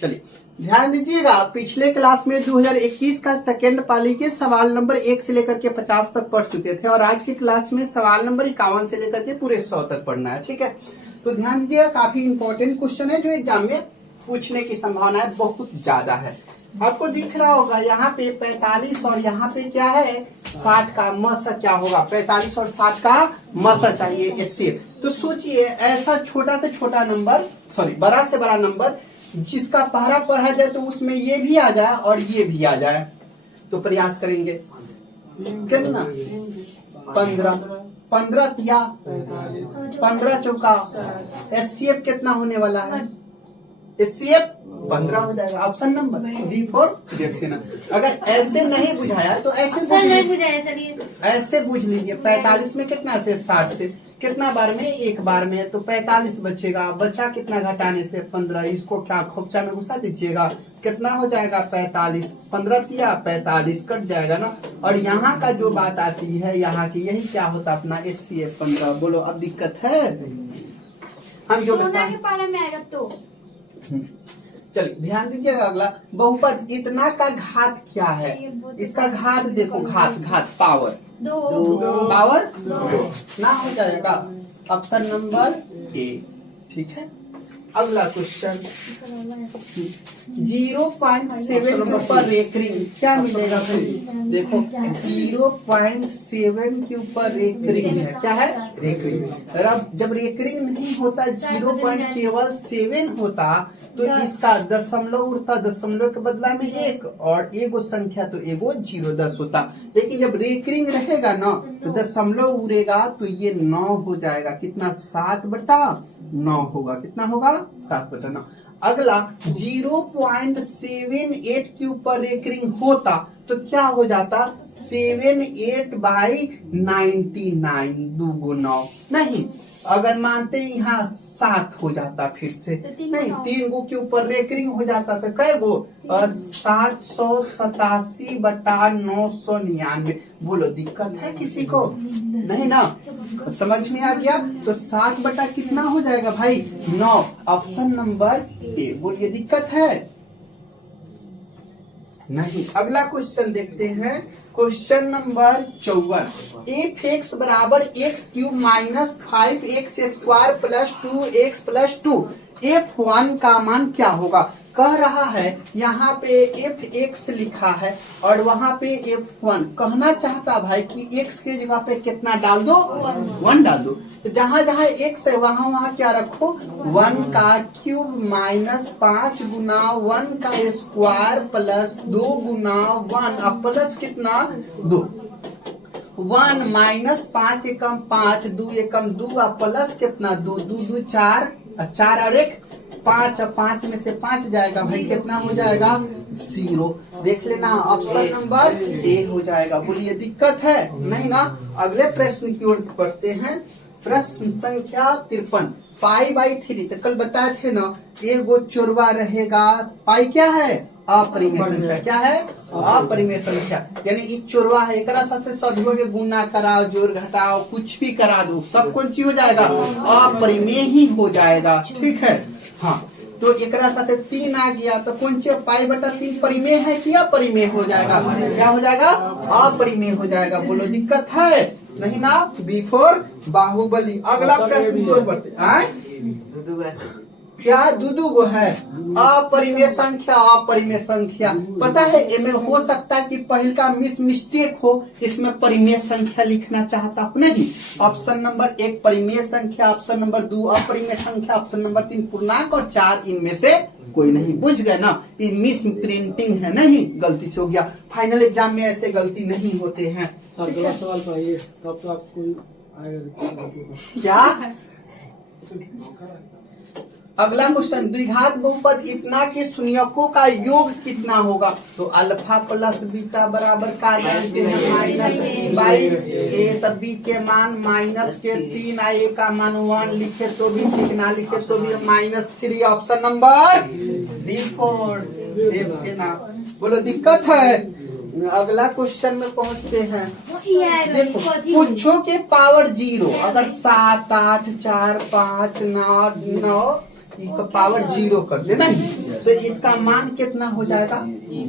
चलिए ध्यान दीजिएगा, पिछले क्लास में 2021 का सेकेंड पाली के सवाल नंबर 1 से लेकर के 50 तक पढ़ चुके थे और आज की क्लास में सवाल नंबर 51 से लेकर के पूरे 100 तक पढ़ना है। ठीक है, तो ध्यान दीजिएगा, काफी इंपॉर्टेंट क्वेश्चन है जो एग्जाम में पूछने की संभावना बहुत ज्यादा है। आपको दिख रहा होगा यहाँ पे 45 और यहाँ पे क्या है 60 का मस क्या होगा, 45 और 60 का मस चाहिए इससे। तो सोचिए ऐसा छोटा से छोटा नंबर, सॉरी बड़ा से बड़ा नंबर जिसका पहरा पढ़ा जाए तो उसमें ये भी आ जाए और ये भी आ जाए, तो प्रयास करेंगे कितना 15 तिया 15 चौका एचसीएफ कितना होने वाला है, एचसीएफ 15 हो जाएगा। Option number D for direction. अगर ऐसे नहीं बुझाया तो ऐसे ऐसे बुझ लीजिए, 45 में कितना से 60 से कितना बार में, एक बार में, तो 45 बचेगा, बचा कितना घटाने से 15, इसको क्या खोपचा में घुसा दीजिएगा, कितना हो जाएगा 45, 15 तिया 45 कट जाएगा ना। और यहाँ का जो बात आती है यहाँ की, यही क्या होता अपना एचसीएफ 15। बोलो अब दिक्कत है, हम जो बता चलिए ध्यान दीजिएगा। अगला बहुपद इतना का घात क्या है, इसका घात देखो, घात पावर पावर ना हो जाएगा, ऑप्शन नंबर ए। ठीक है, अगला क्वेश्चन 0.7 के ऊपर रेकरिंग क्या मिलेगा भाई, देखो 0.7 के ऊपर रेकरिंग है, क्या है रेकरिंग। और अब जब रेकरिंग नहीं होता 0.7 होता तो इसका दशमलव उड़ता, दशमलव के बदला में 1 और एगो संख्या तो एगो 0 10 होता। लेकिन जब रेकरिंग रहेगा ना तो दशमलव उड़ेगा तो ये 9 हो जाएगा, कितना 7/9 होगा, कितना होगा 7/9। अगला 0.78 के ऊपर रेकरिंग होता तो क्या हो जाता 78/99, 2 × 9 नहीं, अगर मानते हैं यहाँ 7 हो जाता, फिर से नहीं 3 गो के ऊपर रेकरिंग हो जाता तो कै गो 787/999। बोलो दिक्कत है किसी को, नहीं ना, समझ में आ गया। तो 7 बटा कितना हो जाएगा भाई 9, ऑप्शन नंबर ए। बोलिए दिक्कत है नहीं। अगला क्वेश्चन देखते हैं, क्वेश्चन नंबर 54। इफ x बराबर x³ minus 5x² plus 2x plus 2 f1 का मान क्या होगा। कह रहा है यहाँ पे fx लिखा है और वहाँ पे f1 कहना चाहता भाई कि x के जगह पे कितना डाल दो 1 डाल दो। तो जहाँ जहाँ x है वहाँ वहाँ क्या रखो 1 का क्यूब माइनस 5 गुना 1 का स्क्वायर प्लस 2 गुना 1 अब प्लस कितना 2, 1 माइनस 5 एकम 5 2 एकम 2 अब प्लस कितना 2 2 2 4 4 और 1 5, 5 में से 5 जाएगा भाई, कितना हो जाएगा 0। देख लेना ऑप्शन नंबर ए हो जाएगा। बोलिए दिक्कत है नहीं ना। अगले प्रश्न की ओर बढ़ते हैं, प्रश्न संख्या 53। π/3 तो कल बताए थे ना, एगो चोरवा रहेगा, पाई क्या है अपरिमेय संख्या, क्या है अपरिमेय संख्या, यानी इस चोरवा है एक साथ सदियों के गुना कराओ जोड़ घटाओ कुछ भी करा दो सब कौन सी हो जाएगा अपरिमेय ही हो जाएगा। ठीक है, हाँ तो एक साथ 3 आ गया तो कौन सी π/3 परिमेय है कि अपरिमेय हो जाएगा, क्या हो जाएगा अपरिमेय हो जाएगा। बोलो दिक्कत है नहीं ना, बी फॉर बाहुबली। अगला प्रश्न की ओर बढ़ते हैं, क्या दो गो है अपरिमेय संख्या, अपरिमेय संख्या पता है इनमें हो सकता है कि पहल का मिस्टेक हो, इसमें परिमेय संख्या लिखना चाहता अपने ही। ऑप्शन नंबर 1 परिमेय संख्या, ऑप्शन नंबर 2 अपरिमेय संख्या, ऑप्शन नंबर 3 पूर्णांक और 4 इनमें से कोई नहीं। बुझ गए ना, ये मिस प्रिंटिंग है, नहीं गलती से हो गया। फाइनल एग्जाम में ऐसे गलती नहीं होते हैं। सवाल पाइए तब तो आपको आएगा क्या। अगला क्वेश्चन, द्विघात बहुपद इतना के शून्यकों का योग कितना होगा। तो अल्फा प्लस बीटा बराबर का माइनस b/a, तब b के मान माइनस के 3 a का मान 1 लिखे तो भी ठीक, ना लिखे तो भी -3। ऑप्शन नंबर डी फॉर ना। बोलो दिक्कत है। अगला क्वेश्चन में पहुंचते हैं, देखो कुछों के पावर 0 अगर 7 8 4 5 9 ई का पावर 0 कर दे नहीं, तो इसका मान कितना हो जाएगा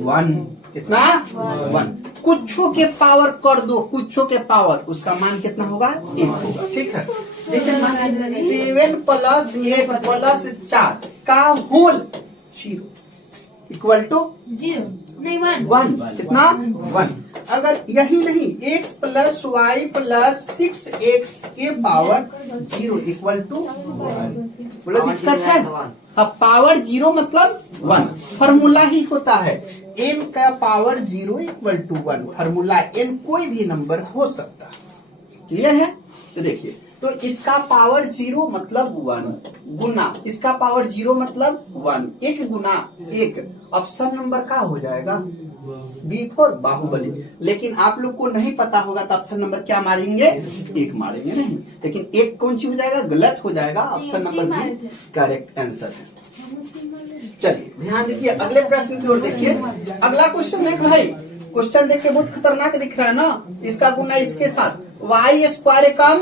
1। कितना 1। कुछों के पावर कर दो, कुछों के पावर, उसका मान कितना होगा 1 होगा। ठीक है, जैसे मान 7 प्लस 8 प्लस 4 का होल 0 इक्वल टू 0 नहीं 1 1। कितना 1। अगर यही नहीं x plus Y plus 6x के पावर 0 इक्वल टू, बोलो दिक्कत है। अब पावर 0 मतलब 1, फॉर्मूला ही होता है n का power 0 equal to 1। Formula n कोई भी नंबर हो सकता है। क्लियर है? तो देखिए, तो इसका पावर 0 मतलब 1 गुना इसका पावर 0 मतलब 1, 1 गुना 1। ऑप्शन नंबर का हो जाएगा B4 बाहुबली। लेकिन आप लोग को नहीं पता होगा तो ऑप्शन नंबर क्या मारेंगे 1 मारेंगे नहीं, लेकिन 1 कौन सी हो जाएगा, गलत हो जाएगा। Option number B correct answer है। चलिए ध्यान दीजिए, अगले प्रश्न की ओर देखिए। अगला क्वेश्चन देख भाई, क्वेश्चन देख के बहुत खतरनाक दिख रहा है ना। इसका गुना इसके साथ वाई स्क्वायर कम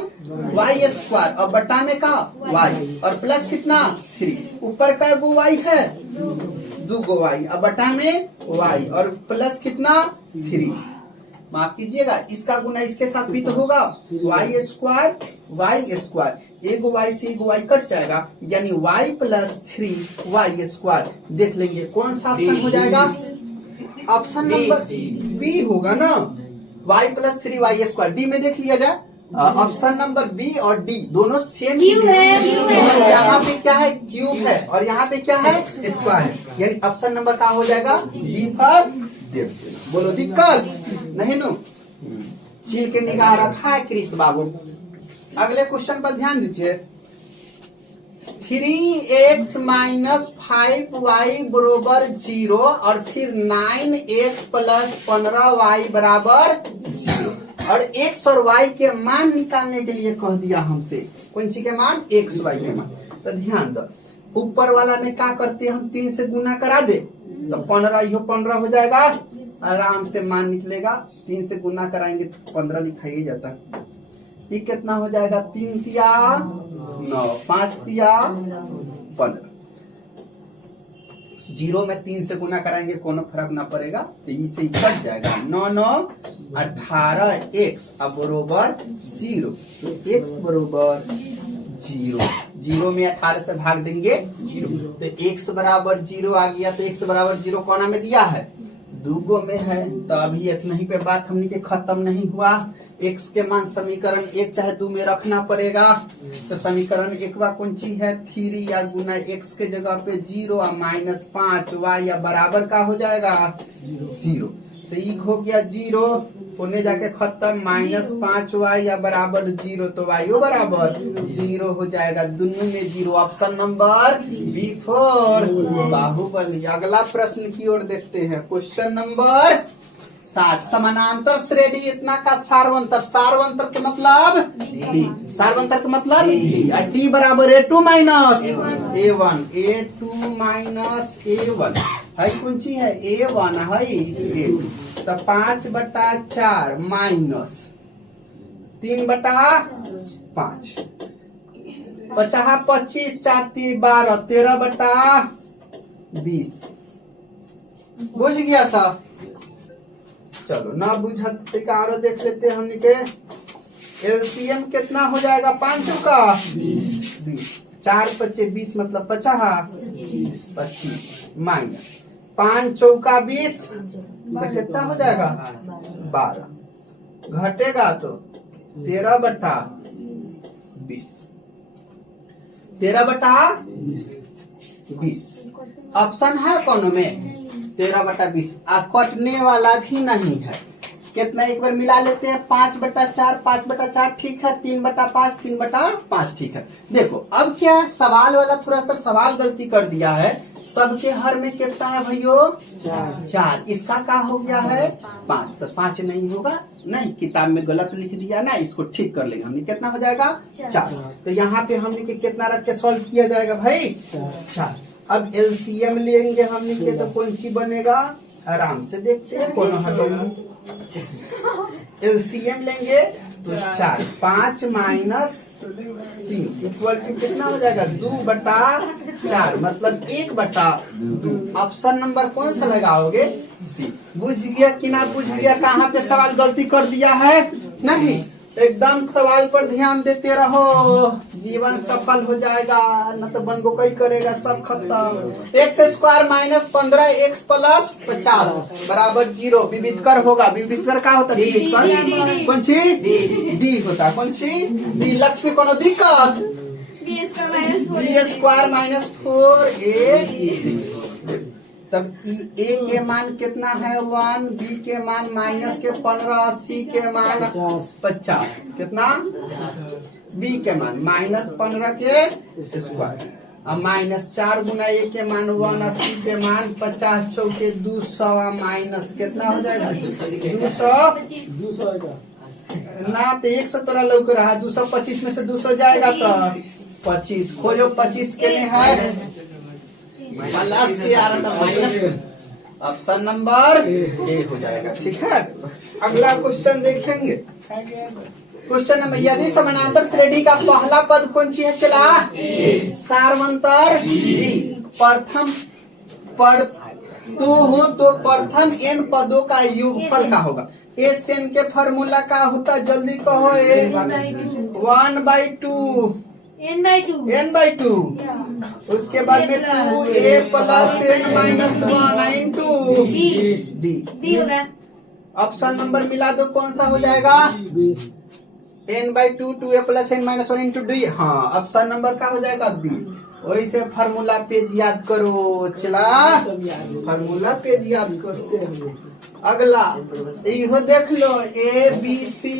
वाई स्क्वायर और बटा में का वाई और प्लस कितना 3। ऊपर का गो वाई है 2 गो वाई और बटा में वाई और प्लस कितना 3। माफ कीजिएगा, इसका गुना इसके साथ भी तो होगा वाई स्क्वायर। एक वाई से एक वाई कट जाएगा, यानी वाई प्लस 3 वाई स्क्वायर। देख लेंगे कौन सा ऑप्शन हो जाएगा। ऑप्शन नंबर बी होगा ना, y plus 3 Y square. D में देख लिया जाए, ऑप्शन नंबर बी और डी दोनों सेम है। यहाँ पे क्या है क्यूब है और यहाँ पे क्या है स्क्वायर है, यानी ऑप्शन नंबर का हो जाएगा डी फॉर देवसेना। बोलो दिक्कत नहीं नो, चील के निगाह रखा है क्रिस बाबू। अगले क्वेश्चन पर ध्यान दीजिए। 3x माइनस 5y बराबर 0 और फिर 9x प्लस 15y बराबर 0 और x और y के मान निकालने के लिए कह दिया हमसे। कौन सी के मान, x y के मान। तो ध्यान दो, ऊपर वाला में क्या करते हैं हम 3 से गुना करा दे तो 15 यो 15 हो जाएगा, आराम से मान निकलेगा। 3 से गुना कराएंगे तो 15 लिखाई जाता है। ये कितना हो जाएगा, 3 तिया 9, 5 तिया 15। 0 में 3 से गुना कराएंगे कोनो फर्क ना पड़ेगा, तो इसे ही कट जाएगा। 9 9 18 x अब बरोबर 0, तो x बरोबर 0। 0 में 18 से भाग देंगे 0, तो x बराबर 0 आ गया। तो x बराबर 0 कोना में दिया है, 2 गो में है। तो अभी इतना ही पे बात हमने के खत्म नहीं हुआ। x के मान समीकरण 1 चाहे 2 में रखना पड़ेगा। तो समीकरण 1 कौन सी है, 3 या गुना x के जगह पे 0 और माइनस 5 y या बराबर का हो जाएगा 0। तो एक हो गया 0, उन्हें जाके खत्म, माइनस 5y या बराबर 0, तो y बराबर 0 हो जाएगा। दोनों में 0, ऑप्शन नंबर B4 बाहुबली। अगला प्रश्न की ओर देखते हैं। Question number 60। समानांतर श्रेणी इतना का सार्वंतर, सार्वंतर के मतलब D, सार्वंतर के मतलब D और D बराबर A2 minus A1, A2 minus A1 है। कौन सी है, A1 है A2। तो 5/4 माइनस 3/5, 50 25 4 3 12 13/20। बुझ गया सब। चलो ना बुझत आरो देख लेते हैं हमने के। एलसीएम कितना हो जाएगा, 5 का 20, 4 25 20 मतलब 25 माइनस 5 चौका 20, तो कितना हो जाएगा 12। घटेगा तो 13/20, 13/20। ऑप्शन है कौन में 13/20। कटने वाला भी नहीं है। कितना एक बार मिला लेते हैं, 5/4 5/4 ठीक है, 3/5 3/5 ठीक है। देखो अब क्या है, सवाल वाला थोड़ा सा सवाल गलती कर दिया है। सबके हर में कितना है भैयो 4, इसका क्या हो गया है 5, तो 5 नहीं होगा, नहीं किताब में गलत लिख दिया ना, इसको ठीक कर लेंगे हमने। कितना हो जाएगा 4। तो यहाँ पे हमने कितना रख के सॉल्व किया जाएगा भाई 4। अब एलसीएम लेंगे हमने के, तो कौन सी बनेगा आराम से देखते हैं कौन एलसीएम लेंगे तो 4 5 माइनस 3 इक्वल टू कितना हो जाएगा 2/4 मतलब 1/2। ऑप्शन नंबर कौन सा लगाओगे सी। बुझ गया कि ना बुझ गया? कहाँ पे सवाल गलती कर दिया है? नहीं, एकदम सवाल पर ध्यान देते रहो, जीवन सफल हो जाएगा, न तो बनबोकई करेगा सब खत्म। X square minus 15 x plus 50 बराबर 0। विविधकर होगा। विविधकर क्या होता है? विविधकर कौन सी डी होता है। कौन सी डी? लक्ष्मी कोनो दिक्कत? D square minus 4ac। तब ए के मान कितना है 1, बी के मान माइनस के 15, सी के मान 50 कितना? बी के मान माइनस 15 के स्क्वायर अब माइनस 4 गुना ए के मान 1 और सी के मान 50 चौके 200 माइनस कितना हो जाएगा 200 ना तो 100 तोरा लौक रहा है 225 में से 200 जाएगा तो 25 खोजो 25 के लिए है ऑप्शन नंबर ए हो जाएगा। ठीक है, अगला क्वेश्चन देखेंगे। क्वेश्चन नंबर यदि समानांतर श्रेणी का पहला पद कौन सी है? चला सार्वंतर डी प्रथम पद हो तो प्रथम n पदों का योगफल का होगा। एस एन के फॉर्मूला का होता जल्दी कहो। 1/2 n/2 उसके बाद में 2a plus n minus 1 into D. Option number मिला दो कौन सा हो जाएगा? n/2 2a plus n minus 1 into D. हाँ, ऑप्शन नंबर का हो जाएगा बी। वही से फार्मूला पेज याद करो। चला फार्मूला पेज याद करो। अगला इहो देख लो ए बी सी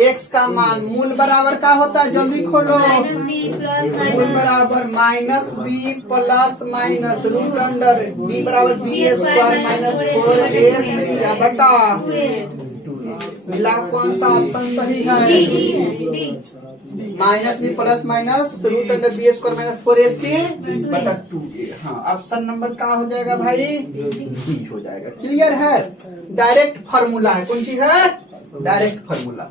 एक्स का मान मूल बराबर का होता है जल्दी खोलो। मूल बराबर minus B plus minus root under B बराबर बी स्क्वायर माइनस 4ac बटा मिला कौन सा ऑप्शन सही है? Minus B plus minus root under B square minus 4ac बटा 2a। हाँ, ऑप्शन नंबर क्या हो जाएगा भाई? बी हो जाएगा। क्लियर है? डायरेक्ट फार्मूला है। कौन सी है? Direct formula.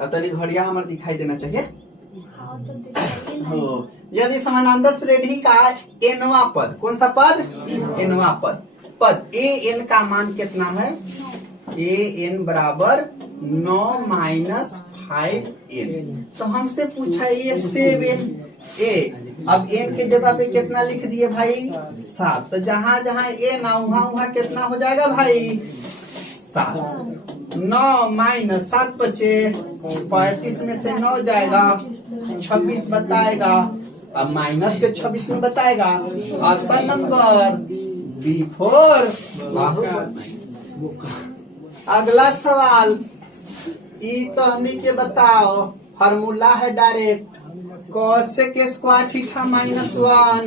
अतरी घड़िया हमारे दिखाई देना चाहिए। यदि समानांतर श्रेणी का एनवा पद कौन सा पद? एनवा पद ए एन का मान कितना है? ए एन बराबर 9 माइनस 5n। तो हमसे पूछा ये 7 ए। अब n के जगह पे कितना लिख दिए भाई? 7। तो जहाँ जहाँ ए ना वहाँ कितना हो जाएगा भाई? 7। 9 माइनस 7 बचे 35 में से 9 जाएगा 26 बताएगा। अब माइनस के 26 में बताएगा। Option number B4। अगला सवाल ई तो हमी के बताओ। फार्मूला है direct cosec square theta minus 1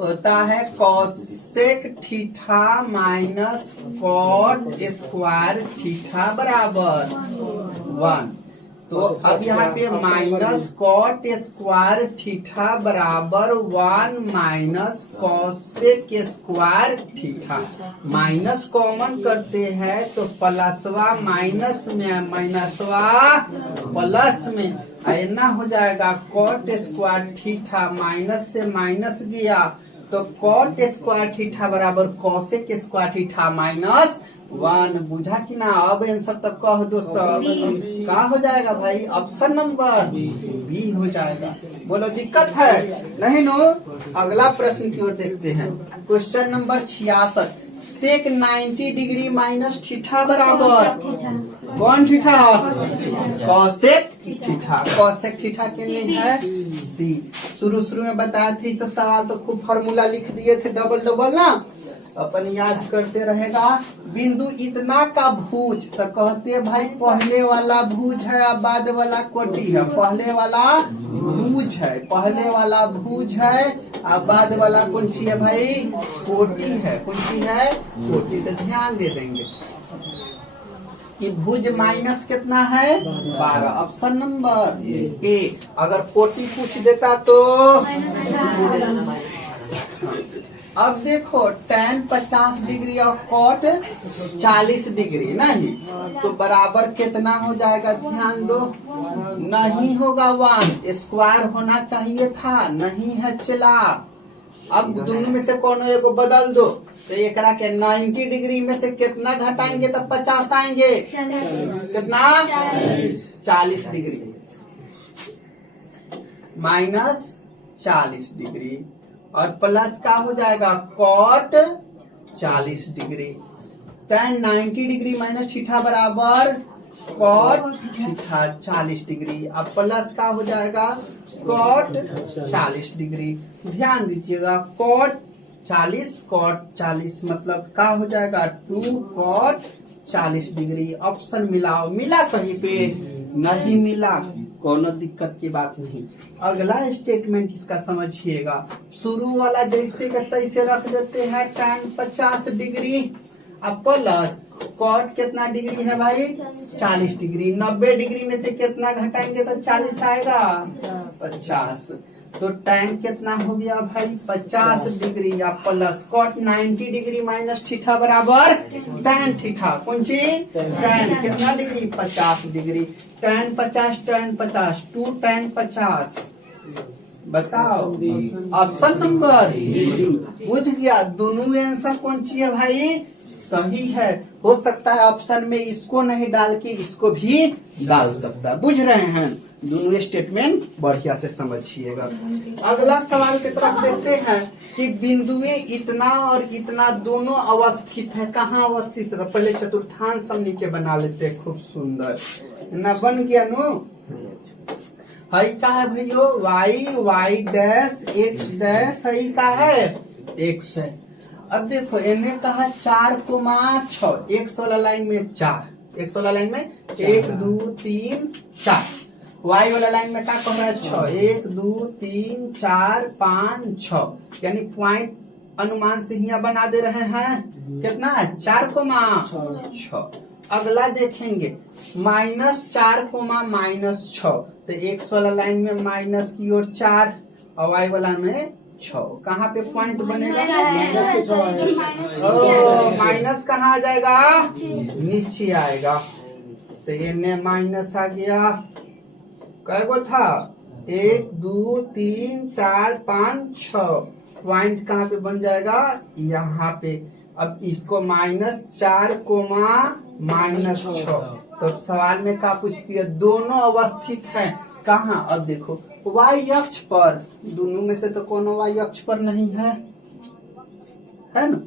होता है cosec theta minus cot square theta बराबर 1। तो अब यहाँ पे माइनस कॉट स्क्वायर थीटा बराबर 1 minus cosec square theta. Minus common करते हैं तो प्लसवा माइनस में माइनसवा प्लस में ऐना हो जाएगा। कॉट स्क्वायर थीटा माइनस से माइनस गया तो कॉट स्क्वायर थीटा बराबर कोसेक स्क्वायर थीटा माइनस 1। बुझा कि ना? अब आंसर तक कह दो सब। कहा हो जाएगा भाई? ऑप्शन नंबर बी हो जाएगा। बोलो दिक्कत है? नहीं नो। अगला प्रश्न की ओर देखते हैं। क्वेश्चन नंबर 66 सेक 90 डिग्री माइनस थीटा बराबर कौन theta? Cosec theta. Cosec theta के लिए है सी। शुरू में बताया थे इस सवाल तो खूब फार्मूला लिख दिए थे डबल ना। अपन याद करते रहेगा। बिंदु इतना का भुज तो कहते भाई पहले वाला भुज है और बाद वाला कोटि है। पहले वाला भुज है, पहले वाला भुज है और बाद वाला कौन सी है भाई? कोटि है। कौन सी है? कोटि। तो ध्यान दे देंगे कि भुज माइनस कितना है? 12। Option number A. अगर कोटि पूछ देता तो अब देखो tan 50 डिग्री और cot 40 डिग्री नहीं, तो बराबर कितना हो जाएगा, ध्यान दो। नहीं होगा 1, स्क्वायर होना चाहिए था, नहीं है चला। अब दोनों में से कौन एगो बदल दो, तो एकरा के 90 डिग्री में से कितना घटाएंगे तब 50 आएंगे, कितना 40 डिग्री माइनस 40 डिग्री और प्लस का हो जाएगा cot 40 degree. tan 90 degree minus theta बराबर कॉट थीटा 40 डिग्री। अब प्लस का हो जाएगा कॉट 40 डिग्री। ध्यान दीजिएगा कॉट 40 कॉट 40 मतलब का हो जाएगा 2 कॉट 40 डिग्री। ऑप्शन मिलाओ, मिला कहीं पे नहीं मिला, कोनो दिक्कत की बात नहीं। अगला स्टेटमेंट इसका समझिएगा, शुरू वाला जैसे का तैसे रख देते हैं tan 50 डिग्री। अब प्लस कॉट कितना डिग्री है भाई 40 डिग्री। 90 डिग्री में से कितना घटाएंगे तो 40 आएगा 50। तो tan कितना हो गया भाई 50 डिग्री या plus cot 90 degree minus theta बराबर tan थीटा। कौन सी tan कितना डिग्री 50 डिग्री। tan 50 2 tan 50 बताओ। Option number D. बुझ गया, दोनों आंसर कौन सी है भाई सही है। हो सकता है ऑप्शन में इसको नहीं डाल के इसको भी डाल सकता। बुझ रहे हैं, दोनों स्टेटमेंट बढ़िया से समझिएगा। अगला सवाल की तरफ देखते हैं कि बिंदुए इतना और इतना दोनों अवस्थित है। कहाँ अवस्थित है, पहले चतुर्थांश समनी के बना लेते हैं। खूब सुंदर न बन गया नो। हई का है भैयो y डैश x डैश, हई का है x है। अब देखो इन्हें कहा 4,6, x वाला लाइन में 4, x वाला लाइन में 1 2 3 4, y वाला लाइन में क्या कह रहा है 6, 1 2 3 4 5 6, यानी पॉइंट अनुमान से ही बना दे रहे हैं। कितना है 4,6। अगला देखेंगे -4,-6, तो x वाला लाइन में माइनस की ओर 4 और y वाला में 6। कहाँ पे पॉइंट बनेगा माइनस कहाँ आ जाएगा नीचे आएगा। तो ये माइनस आ गया, कैगो था 1 2 3 4 5 6, पॉइंट कहाँ पे बन जाएगा यहाँ पे। अब इसको -4, -6, तो सवाल में क्या पूछती है दोनों अवस्थित हैं कहाँ। अब देखो y अक्ष पर, दोनों में से तो कोनो y अक्ष पर नहीं है, है ना,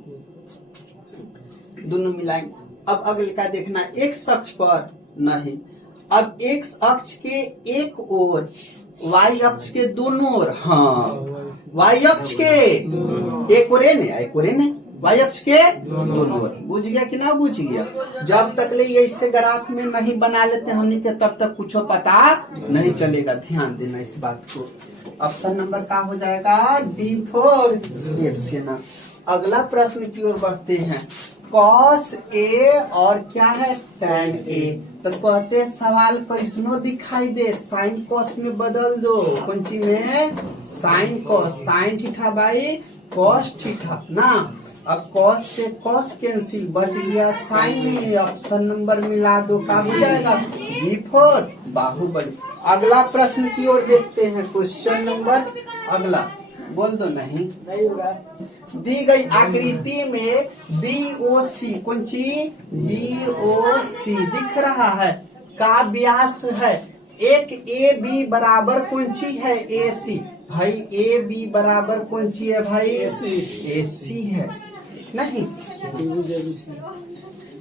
दोनों मिलाएंगे। अब अगले का देखना x अक्ष पर नहीं। अब x अक्ष के एक ओर, y अक्ष के दोनों ओर, हाँ y अक्ष के एक ओर ने y अक्ष के दोनों ओर। बुझ गया कि ना बुझ गया। जब तक ले ये इससे ग्राफ में नहीं बना लेते हमने के तब तक कुछ पता नहीं चलेगा। ध्यान देना इस बात को। ऑप्शन नंबर का हो जाएगा D4 देना। अगला प्रश्न की ओर बढ़ते हैं। cos A और क्या है tan A। तो कहते सवाल कैसनो दिखाई दे, साइन cos में बदल दो। कौन सी में sine cos, sine theta by cos theta ना। अब cos से cos कैंसिल, बच गया साइन में। ऑप्शन नंबर मिला दो, का हो जाएगा D4 बाहुबली। अगला प्रश्न की ओर देखते हैं। क्वेश्चन नंबर अगला बोल दो नहीं दी गई आकृति में BOC, कौन सी BOC दिख रहा है का व्यास है। एक AB बराबर कौन सी है AC। भाई AB बराबर कौन सी है भाई AC है नहीं।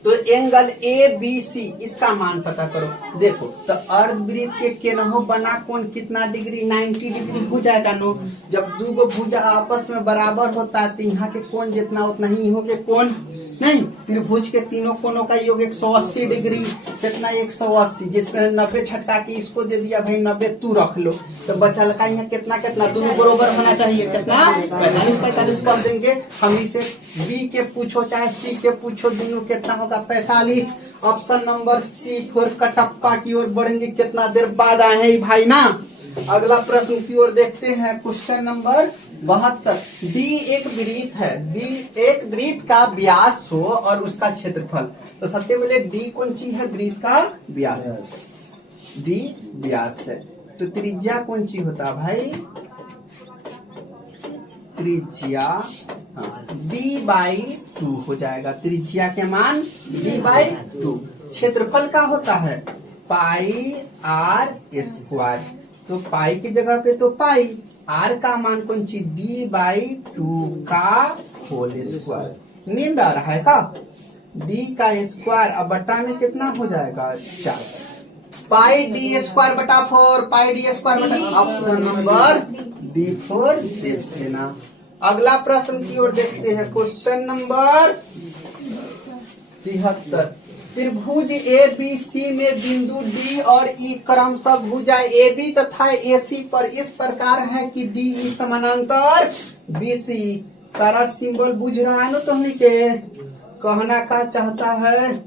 तो एंगल ABC इसका मान पता करो। देखो तो अर्धवृत्त के केनहो बना कोण कितना डिग्री 90 डिग्री हो जाएगा नो। जब दो गो भुजा आपस में बराबर होता है तो यहाँ के कोण जितना उतना ही होगे कोण नहीं। त्रिभुज के तीनों कोणों का योग 180 डिग्री, कितना 180, जिसमें 90 छट्टा की इसको दे दिया भाई 90 तू रख लो। तो बचा लगा यहाँ कितना कितना दोनों बराबर होना चाहिए। कितना 45 कर देंगे। हम इसे बी के पूछो चाहे सी के पूछो, दोनों कितना होगा 45। Option number C. फिर कटप्पा की ओर बढ़ेंगे, कितना देर बाद आए हैं भाई ना। अगला प्रश्न की ओर देखते हैं। Question number 72। डी एक वृत्त है, डी एक वृत्त का व्यास हो और उसका क्षेत्रफल। तो सबसे पहले डी कौन चीज है? वृत्त का व्यास है, डी व्यास है। तो त्रिज्या कौन सी होता है भाई? त्रिज्या d/2 हो जाएगा। त्रिज्या के मान d/2। क्षेत्रफल का होता है पाई आर स्क्वायर। तो पाई की जगह पे तो पाई, आर का मान कौन सी? d/2 का होल स्क्वायर। नींद आ रहा है का? d का स्क्वायर अब बटा में कितना हो जाएगा? 4। पाई d²/4, पाई d² बटा। ऑप्शन नंबर D4 देख लेना। अगला प्रश्न की ओर देखते हैं। Question number 73। त्रिभुज ABC में बिंदु D और E क्रमशः भुजा AB तथा AC पर इस प्रकार है कि DE समानांतर BC। सारा सिंबल बुझ रहा है ना? तो हमने के कहना का चाहता है,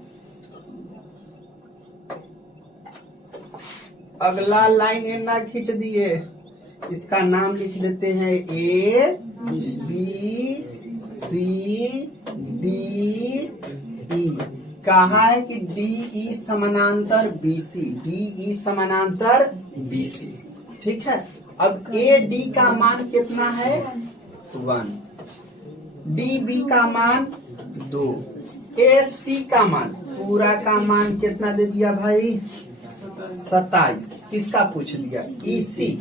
अगला लाइन एना खींच दिए, इसका नाम लिख देते हैं A B C D E। कहा है कि DE समानांतर BC, DE समानांतर BC। ठीक है। अब AD का मान कितना है? 1। DB का मान 2। AC का मान पूरा का मान कितना दे दिया भाई? 27। किसका पूछ लिया? EC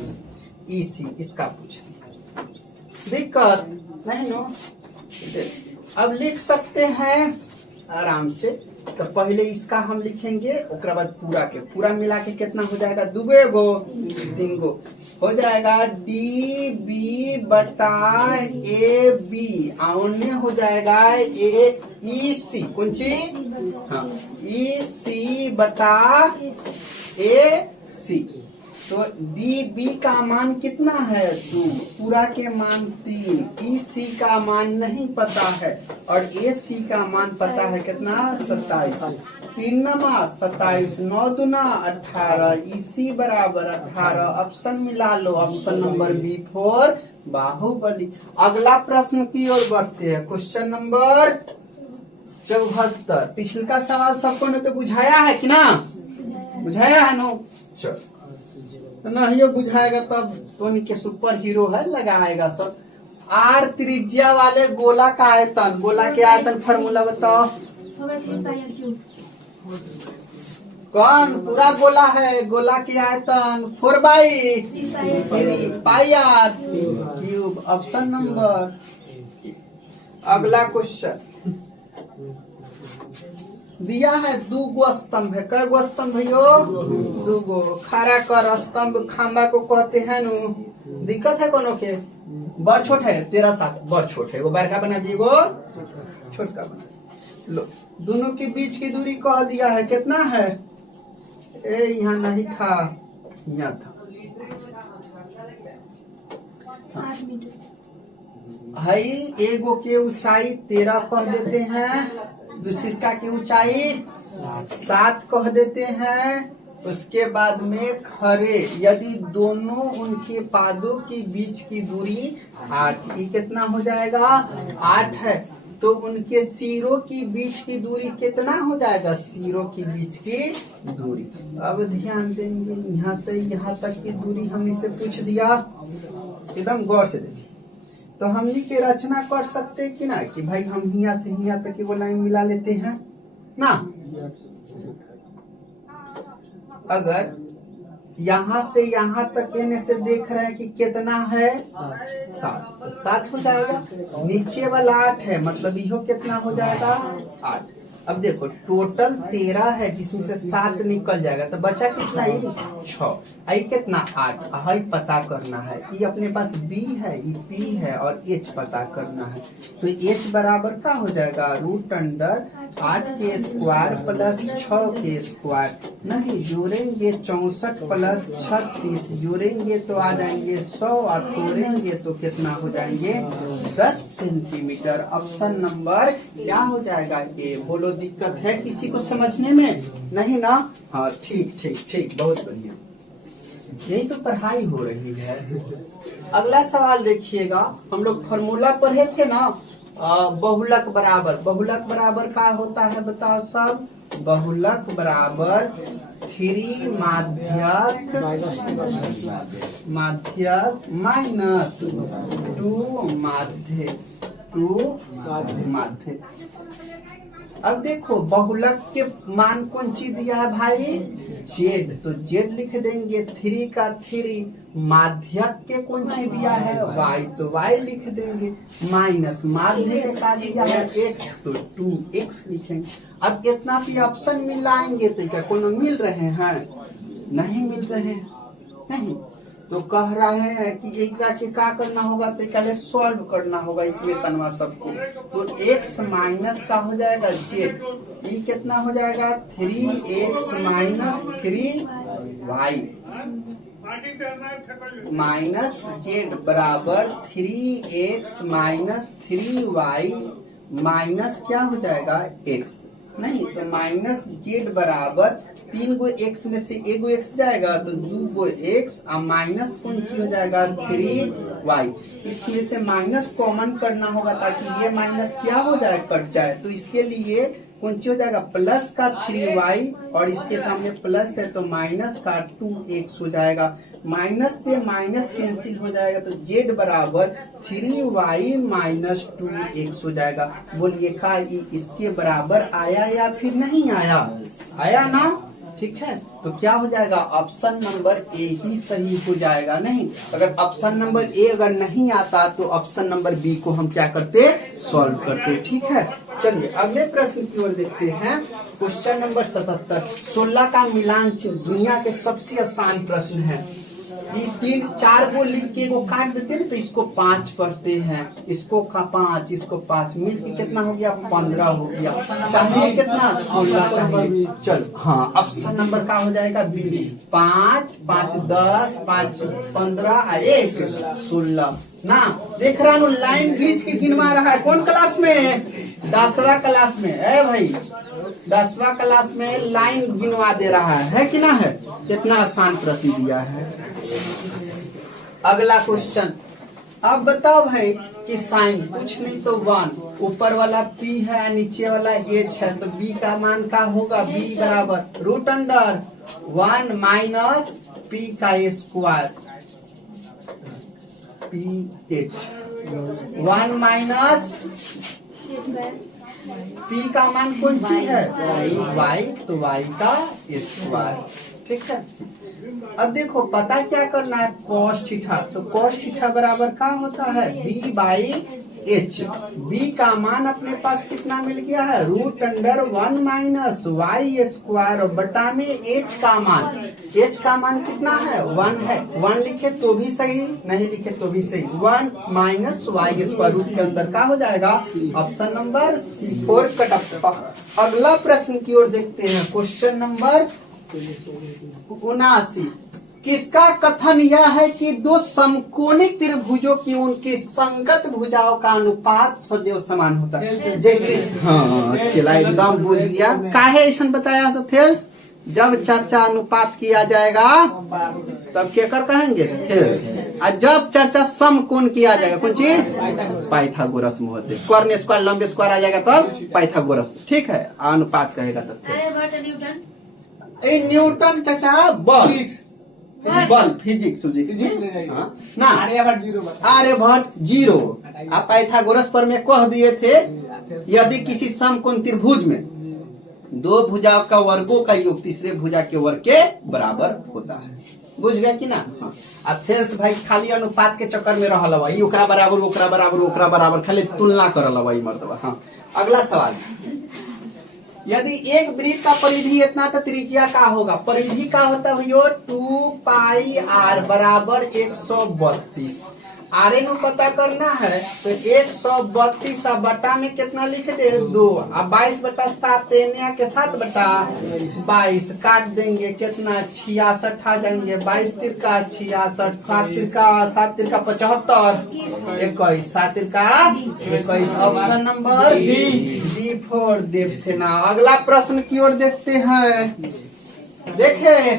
इसका पूछ लिया। दिक्कत नहीं नो? अब लिख सकते हैं आराम से। तो पहले इसका हम लिखेंगे, उसके बाद पूरा के पूरा मिला के कितना हो जाएगा? 2 गो 3 गो हो जाएगा DB बटा AB। आउने हो जाएगा EC कौन सी? हाँ, EC बटा AC। तो DB का मान कितना है? 2। पूरा के मान 3। EC का मान नहीं पता है और AC का मान पता है कितना? 27। 3 नमा 27, 9 दूना 18, EC बराबर 18। ऑप्शन मिला लो, ऑप्शन नंबर B4 बाहुबली। अगला प्रश्न की ओर बढ़ते हैं। Question number 74। पिछला सवाल सबको ने तो बुझाया है कि ना? बुझाया है नो? चल नहीं बुझाएगा तब तो के सुपर हीरो है, लगाएगा सब। आर त्रिज्या वाले गोला का आयतन, गोला के आयतन फार्मूला बताओ। कौन? पूरा गोला है, गोला की आयतन 4/3πr³। Option number. अगला क्वेश्चन दिया है 2 गो स्तंभ है। कै गो स्तंभ भैयो? 2 गो। खड़ा कर स्तंभ खंबा को कहते हैं नु। दिक्कत है कोनो के? बड़ छोट है? 13/7 बड़ छोट है। वो बड़का बना दिए, गो छोटका बना लो। दोनों के बीच की दूरी कह दिया है, कितना है? यहाँ नहीं था, यहाँ था। भाई एगो के ऊंचाई 13 कह देते हैं, दूसरा की ऊंचाई 7 कह देते हैं। उसके बाद में खड़े यदि दोनों उनके पादों के बीच की दूरी 8, ये कितना हो जाएगा? 8 है। तो उनके सिरों की बीच की दूरी कितना हो जाएगा? सिरों के बीच की दूरी। अब ध्यान देंगे, यहाँ से यहाँ तक की दूरी हमने से पूछ दिया, एकदम गौर से देखिए। तो हमनी के रचना कर सकते कि ना कि भाई हम यहाँ से यहाँ तक की वो लाइन मिला लेते हैं ना। अगर यहाँ से यहाँ तक लेने से देख रहे हैं कि कितना है? 7 हो जाएगा। नीचे वाला 8 है, मतलब यह कितना हो जाएगा? 8। अब देखो टोटल 13 है, जिसमें से 7 निकल जाएगा तो बचा कितना? ही 6। आई कितना? 8। आई पता करना है। ये अपने पास B है, ये P है और H पता करना है। तो H बराबर क्या हो जाएगा? √8 के स्क्वायर प्लस 6 के स्क्वायर। नहीं जोड़ेंगे 64 प्लस 36 जोड़ेंगे तो आ जाएंगे 100 और तोड़ेंगे तो कितना हो जाएंगे? 10 सेंटीमीटर। ऑप्शन नंबर क्या हो जाएगा? ए। बोलो दिक्कत है किसी को समझने में? नहीं ना? हाँ ठीक ठीक ठीक, बहुत बढ़िया। यही तो पढ़ाई हो रही है। अगला सवाल देखिएगा, हम लोग फॉर्मूला पढ़े थे ना, बहुलक बराबर का होता है बताओ सब। बहुलक बराबर 3 माध्यक माइनस 2 माध्य। अब देखो बहुलक के मान कौन सी दिया है भाई, जेड, तो जेड लिख देंगे, 3 का 3, माध्यक के कौन सी दिया है वाई, तो वाई लिख देंगे, माइनस माध्य के का दिया है एक्स, तो 2x लिखेंगे। अब कितना भी ऑप्शन मिलाएंगे तो क्या कोनो मिल रहे हैं, नहीं मिल रहे हैं, नहीं, तो कह रहे हैं कि एक के क्या करना होगा, तो एक सॉल्व करना होगा इक्वेशन में सबको, तो x माइनस का हो जाएगा जेड, ये कितना हो जाएगा 3x minus 3y minus Z बराबर 3x माइनस 3y माइनस क्या हो जाएगा x, नहीं तो माइनस जेड बराबर 3 गो x में से 1 गो x जाएगा तो 2 गो x और माइनस कौन सी हो जाएगा 3y, इसमें से माइनस कॉमन करना होगा ताकि ये माइनस क्या हो जाए कट जाए, तो इसके लिए कौन सी हो जाएगा प्लस का 3y और इसके सामने प्लस है तो माइनस का 2x हो जाएगा, माइनस से माइनस कैंसिल हो जाएगा तो z बराबर 3y माइनस 2x हो जाएगा। बोलिए का इसके बराबर आया या फिर नहीं आया, आया ना, ठीक है, तो क्या हो जाएगा ऑप्शन नंबर ए ही सही हो जाएगा। नहीं, अगर ऑप्शन नंबर ए अगर नहीं आता तो ऑप्शन नंबर बी को हम क्या करते, सॉल्व करते, ठीक है। चलिए अगले प्रश्न की ओर देखते हैं, क्वेश्चन नंबर 77, 16 का मिलान दुनिया के सबसे आसान प्रश्न है। ये 3-4 को लिख के एगो काट देते हैं तो इसको 5 पढ़ते हैं, इसको 5, इसको 5 मिल के कितना हो गया 15 हो गया, चाहिए कितना 16 चाहिए। चल हाँ, ऑप्शन नंबर का हो जाएगा बी, 5 5 10 5 15 1 16 ना। देख रहा हूँ लाइन खींच के गिनवा रहा है, कौन क्लास में, 10वां क्लास में है भाई, 10वां क्लास में लाइन गिनवा दे रहा है कि ना है, कितना आसान प्रश्न दिया है। अगला क्वेश्चन, अब बताओ भाई कि साइन कुछ नहीं तो 1, ऊपर वाला p है नीचे वाला h है, तो b का मान का होगा, b बराबर रूट अंडर 1 माइनस p का स्क्वायर, ph 1 माइनस p का मान कौन सी है y, तो y का स्क्वायर, ठीक है। अब देखो पता क्या करना है, cos थीटा, तो cos थीटा बराबर क्या होता है b बाई h, b का मान अपने पास कितना मिल गया है root under 1 minus y square और बटा में h का मान कितना है 1 है, 1 लिखे तो भी सही, नहीं लिखे तो भी सही, 1 माइनस y स्क्वायर रूट के अंदर क्या हो जाएगा ऑप्शन नंबर C4 कटअप। अगला प्रश्न की ओर देखते हैं, क्वेश्चन नंबर 79, किसका कथन यह है कि दो समकोणिक त्रिभुजों की उनकी संगत भुजाओं का अनुपात सदैव समान होता है। जैसे हाँ चला एकदम बुझ गया, काहे ऐसा बताया सथेल्स, जब चर्चा अनुपात किया जाएगा तब केकर कहेंगे थेल्स, और जब चर्चा समकोण किया जाएगा कौन चीज पाइथागोरस महोदय, कर्ण स्क्वायर लंबे स्क्वायर आ जाएगा तब पाइथागोरस, ठीक है, अनुपात कहेगा तब न्यूटन चाचा बल फिजिक्स ना, आर्यभट्ट 0, आप पाइथागोरस पर में कह दिए थे यदि किसी समकोण त्रिभुज में 2 भुजाओं का वर्गों का योग तीसरे भुजा के वर्ग के बराबर होता है, बुझ गया कि ना। हाँ, थेल्स भाई खाली अनुपात के चक्कर में रहल भाई, ओकरा बराबर ओकरा बराबर ओकरा बराबर खाली तुलना करल भाई मर्दबा। हाँ, अगला सवाल, यदि एक वृत्त का परिधि इतना तो त्रिज्या का होगा, परिधि का होता है 2 पाई r बराबर 132, आर एन पता करना है तो 132 बटा में कितना लिख दे 2, अब 22 बटा 7 के 7 बटा 22 काट देंगे कितना 66 आ जाएंगे, 22 तिरका 66, 7 तिरका 75, 21 7 तिरका 21, option number D for Devasena. अगला प्रश्न की ओर देखते हैं, देखे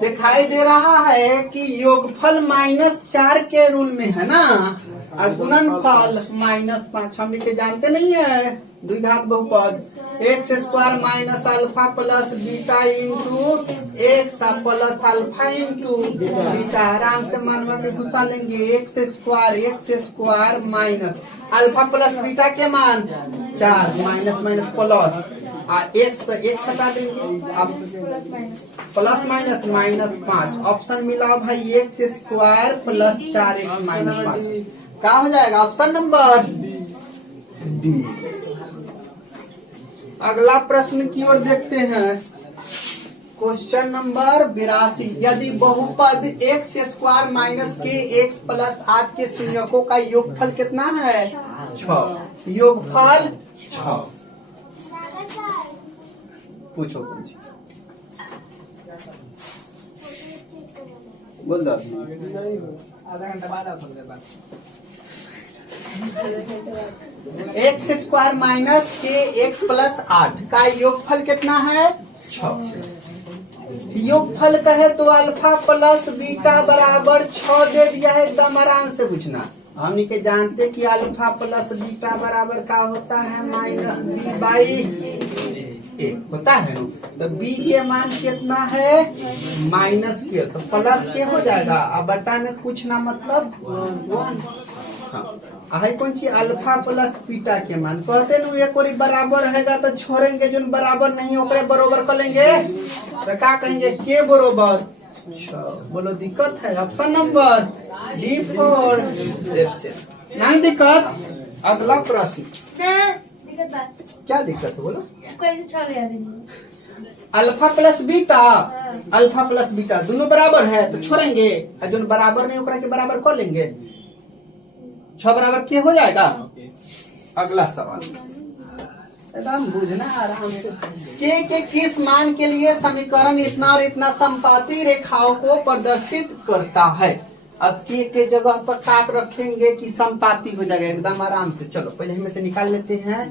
दिखाई दे रहा है कि योगफल -4 के रूल में है ना, और गुणनफल -5 हम लिखे जानते नहीं है। द्विघात बहुपद x square minus alpha plus beta into x plus alpha into beta. आराम से मानवा के घुसा लेंगे। X square minus alpha plus beta के मान 4 माइनस माइनस प्लस एक्स तो एक्स हटा देंगे। अब प्लस माइनस -5 ऑप्शन मिला भाई x square plus 4x minus 5 क्या हो जाएगा ऑप्शन नंबर डी। अगला प्रश्न की ओर देखते हैं। क्वेश्चन नंबर 82 यदि बहुपद एक्स स्क्वायर माइनस के एक्स प्लस 8 के शून्यकों का योगफल कितना है 6। योगफल 6 पूछो कुछ बोल दो। आधा घंटा बाद एक्स स्क्वायर माइनस के एक्स प्लस 8 का योगफल कितना है 6। योगफल कहे तो अल्फा प्लस बीटा बराबर 6 दे दिया है। एकदम आराम से पूछना। हमने के जानते कि अल्फा प्लस बीटा बराबर का होता है -b/a होता है ना। तो b के मान कितना है माइनस के, तो प्लस के हो जाएगा। अब बटा में कुछ ना मतलब 1। हाँ कौन सी अल्फा प्लस बीटा के मान कहते न एक और बराबर हैगा तो छोड़ेंगे, जो बराबर नहीं ओकरे बरोबर कर लेंगे तो क्या कहेंगे के बरोबर 6। बोलो दिक्कत है ऑप्शन नंबर D4 नहीं दिक्कत। अगला प्रश्न क्या दिक्कत है बोलो। अल्फा प्लस बीटा दोनों बराबर है तो छोड़ेंगे, और जो बराबर नहीं ओकरा के बराबर कर लेंगे। 6 बराबर के हो जाएगा। अगला सवाल एकदम बुझना आराम से। के किस मान के लिए समीकरण इतना और इतना संपाती रेखाओं को प्रदर्शित करता है। अब के जगह पर काट रखेंगे कि संपाती हो जाएगा एकदम आराम से। चलो पहले हम से निकाल लेते हैं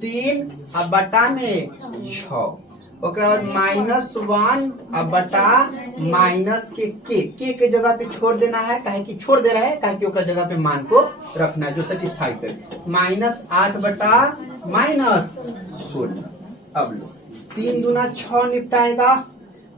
3 अब बटा में 6 ओकरा बाद -1 अब बटा माइनस के जगह पे छोड़ देना है। काहे कि छोड़ दे रहा है काहे कि ओकरा जगह पे मान को रखना है जो सेटिस्फाई करे। -8 बटा -16। अब लो 3 दूना 6 निपटाएगा।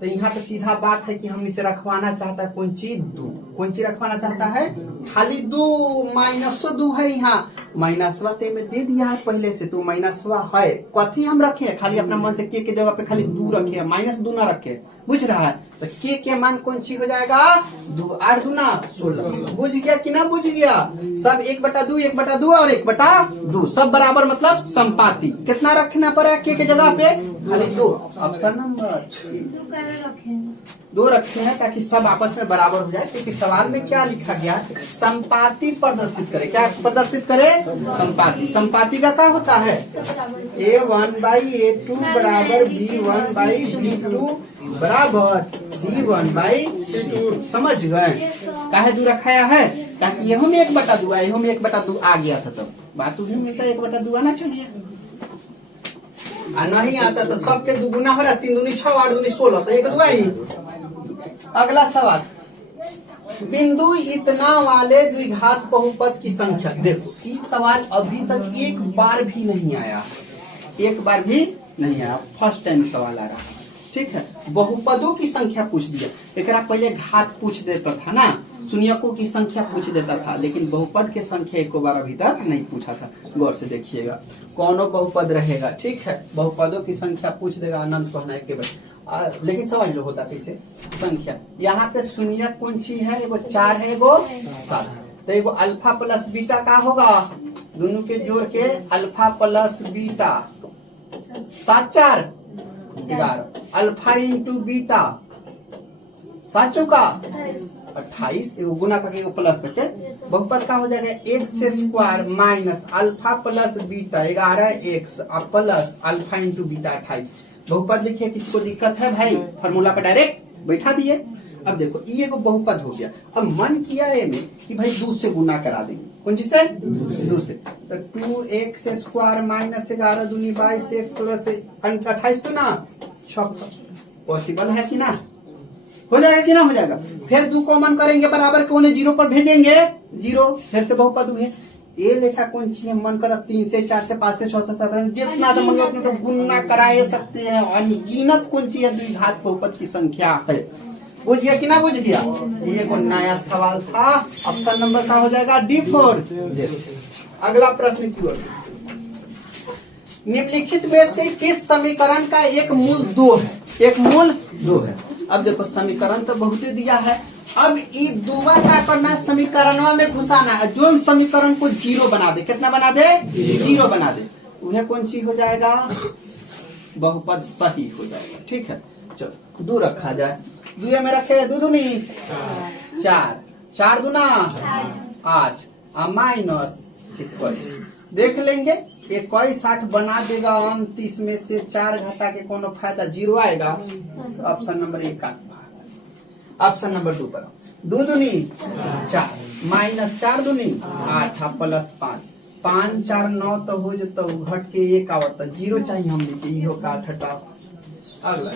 तो यहाँ पे सीधा बात है कि हम इसे रखवाना चाहता है कौन चीज 2। कौन चीज रखवाना चाहता है खाली 2 -2 है। यहाँ माइनसवा ते में दे दिया है पहले से, तो माइनसवा है कथी हम रखे खाली अपना मन से के जगह पे खाली 2 रखे -2 ना रखे। बुझ रहा है तो के मान कौन सी हो जाएगा 2 8 दूना 16। बुझ गया कि ना बुझ गया। सब 1/2 1/2 और 1/2 सब बराबर मतलब संपाती। कितना रखना पड़ा के जगह पे खाली 2। ऑप्शन नंबर 2 रखे हैं ताकि सब आपस में बराबर हो जाए। क्योंकि सवाल में क्या लिखा गया संपाती प्रदर्शित करे। क्या प्रदर्शित करे संपाती। संपाती का क्या होता है A1/A2 बराबर B1/B2 बराबर C1/C2। समझ गए काहे 2 रखाया है ताकि यहू में 1/2 यहू में 1/2 आ गया था। तब बात उन्हीं में 1/2 आना चाहिए। नहीं आता तो सबके 2 गुना हो रहा 3 दूनी 6 8 दूनी 16 तो 1 2 ही। अगला सवाल बिंदु इतना वाले द्विघात बहुपद की संख्या। देखो इस सवाल अभी तक एक बार भी नहीं आया फर्स्ट टाइम सवाल आ रहा है। ठीक है बहुपदों की संख्या पूछ दिया। एकरा पहले घात पूछ देता था ना, शून्यकों की संख्या पूछ देता था, लेकिन बहुपद की संख्या एक बार अभी तक नहीं पूछा था। गौर से देखिएगा कौनो बहुपद रहेगा। ठीक है बहुपदों की संख्या पूछ देगा अनंत कहना है केवल। लेकिन समझ लो होता कैसे संख्या। यहाँ पे शून्य कौन सी है एगो 4 है एगो 7। तो एगो अल्फा प्लस बीटा का होगा दोनों के जोड़ के alpha plus beta 7 4 11 alpha into beta 7 चौका 28 एगो गुना करके एगो प्लस करके बहुपद का हो जाएगा x square minus alpha plus beta 11x plus alpha into beta 28। बहुपद लिखिए किसी को दिक्कत है भाई फार्मूला पर डायरेक्ट बैठा दिए। अब देखो ये एगो बहुपद हो गया। अब मन किया है में कि भाई 2 से गुना करा देंगे। कौन चीज से 2 से। तो 2x स्क्वायर माइनस 11 दूनी 22x प्लस 28 तो ना 56 पॉसिबल है कि ना हो जाएगा कि ना हो जाएगा। फिर 2 कॉमन करेंगे बराबर को उन्हें 0 पर भेजेंगे 0, फिर से बहुपद हुए। ये लेखा कौन चीज मन करा 3 से 4 से 5 से 6 से 7 जितना तो मंगे उतने तो गुणा कराए सकते हैं। अनगिनत कौन सी है द्विघात बहुपद की संख्या है। बुझ गया कि ना बुझ गया। ये को नया सवाल था। ऑप्शन नंबर का हो जाएगा D4। अगला प्रश्न की ओर। निम्नलिखित में से किस समीकरण का एक मूल 2 है? एक मूल 2 है। अब देखो समीकरण तो बहुत ही दिया है। अब ये दुआ क्या करना है, समीकरणों में घुसाना है। जो समीकरण को 0 बना दे, कितना बना दे? 0 बना दे। वह कौन सी हो जाएगा? बहुपद सही हो जाएगा। ठीक है, चलो 2 रखा जाए। 2 में रखे 2 दूनी 4, 4 दूना 8 और माइनस 21। देख लेंगे 21 8 बना देगा 29 में से 4 घटा के कोनो फायदा 0 आएगा। ऑप्शन नंबर 1 का। ऑप्शन नंबर 2 पर 2 दूनी 4 माइनस 4 दूनी 8 प्लस 5, 5 4 9 तो हो जाता घट के 1 आवता 0 चाहिए हम लिखे इहो काट हटाओ। अगला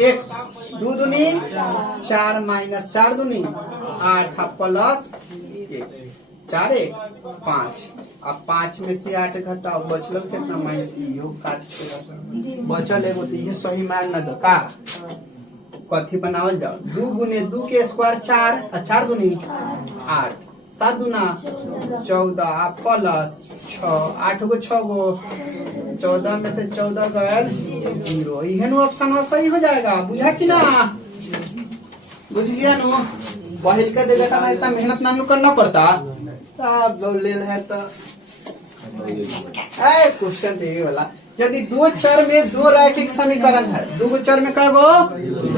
x 2 दूनी 4 माइनस 4 दूनी 8 प्लस 1, 4 1 5। अब 5 में से 8 घटाओ बचल कितना माइनस इहो काट बचल एगो तो ये सही मान न दो का कथी बनावल जाओ। 2 गुने 2 के स्क्वायर 4 और 4 दूनी 8, 7 दूना 14 प्लस 6, 8 गो 6 गो 14 में से 14 गए 0। यह ऑप्शन सही हो जाएगा। बुझा कि ना? बुझ गया नो। बहिल के दे देता ना, इतना मेहनत ना करना पड़ता। अब ले है तो क्वेश्चन देने वाला। यदि 2 चर में 2 रैखिक समीकरण है, 2 चर में क्या गो